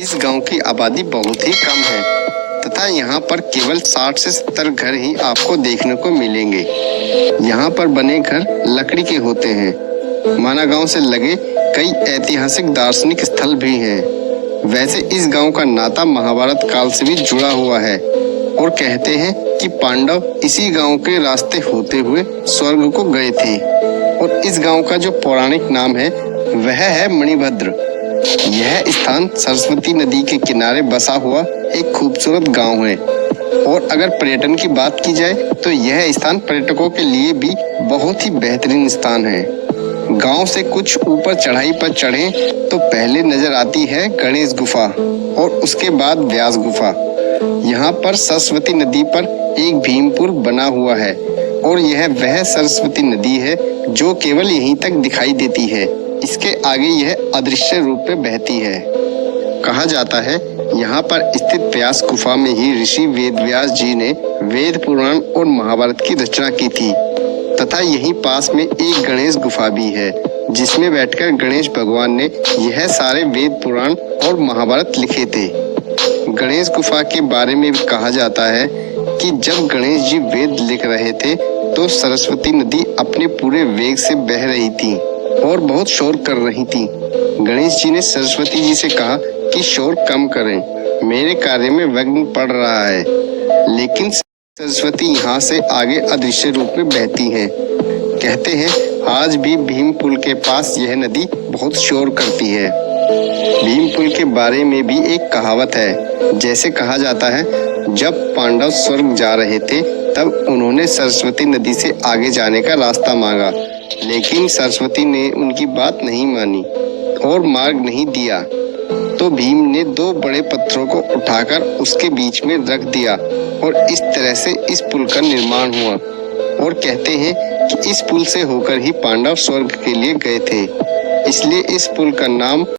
इस गांव की आबादी बहुत ही कम है तथा यहाँ पर केवल 60 से 70 घर ही आपको देखने को मिलेंगे। यहाँ पर बने घर लकड़ी के होते हैं। माना गांव से लगे कई ऐतिहासिक दार्शनिक स्थल भी हैं। वैसे इस गांव का नाता महाभारत काल से भी जुड़ा हुआ है और कहते हैं कि पांडव इसी गांव के रास्ते होते हुए स्वर्ग को गए थे। और इस गांव का जो पौराणिक नाम है वह है मणिभद्र। यह स्थान सरस्वती नदी के किनारे बसा हुआ एक खूबसूरत गांव है और अगर पर्यटन की बात की जाए तो यह स्थान पर्यटकों के लिए भी बहुत ही बेहतरीन स्थान है। गांव से कुछ ऊपर चढ़ाई पर चढ़े तो पहले नजर आती है गणेश गुफा और उसके बाद व्यास गुफा। यहाँ पर सरस्वती नदी पर एक भीम पुल बना हुआ है और यह वह सरस्वती नदी है जो केवल यहीं तक दिखाई देती है। इसके आगे यह अदृश्य रूप में बहती है। कहा जाता है यहाँ पर स्थित व्यास गुफा में ही ऋषि वेदव्यास जी ने वेद पुराण और महाभारत की रचना की थी तथा यहीं पास में एक गणेश गुफा भी है जिसमें बैठकर गणेश भगवान ने यह सारे वेद पुराण और महाभारत लिखे थे। गणेश गुफा के बारे में भी कहा जाता है कि जब गणेश जी वेद लिख रहे थे तो सरस्वती नदी अपने पूरे वेग से बह रही थी और बहुत शोर कर रही थी। गणेश जी ने सरस्वती जी से कहा कि शोर कम करें, मेरे कार्य में विघ्न पड़ रहा है। लेकिन सरस्वती यहाँ से आगे अदृश्य रूप में बहती हैं। कहते हैं आज भी भीम पुल के पास यह नदी बहुत शोर करती है। भीम पुल के बारे में भी एक कहावत है। जैसे कहा जाता है जब पांडव स्वर्ग जा रहे थे तब उन्होंने सरस्वती नदी से आगे जाने का रास्ता मांगा, लेकिन सरस्वती ने उनकी बात नहीं मानी और मार्ग नहीं दिया। तो भीम ने दो बड़े पत्थरों को उठाकर उसके बीच में रख दिया और इस तरह से इस पुल का निर्माण हुआ। और कहते हैं कि इस पुल से होकर ही पांडव स्वर्ग के लिए गए थे, इसलिए इस पुल का नाम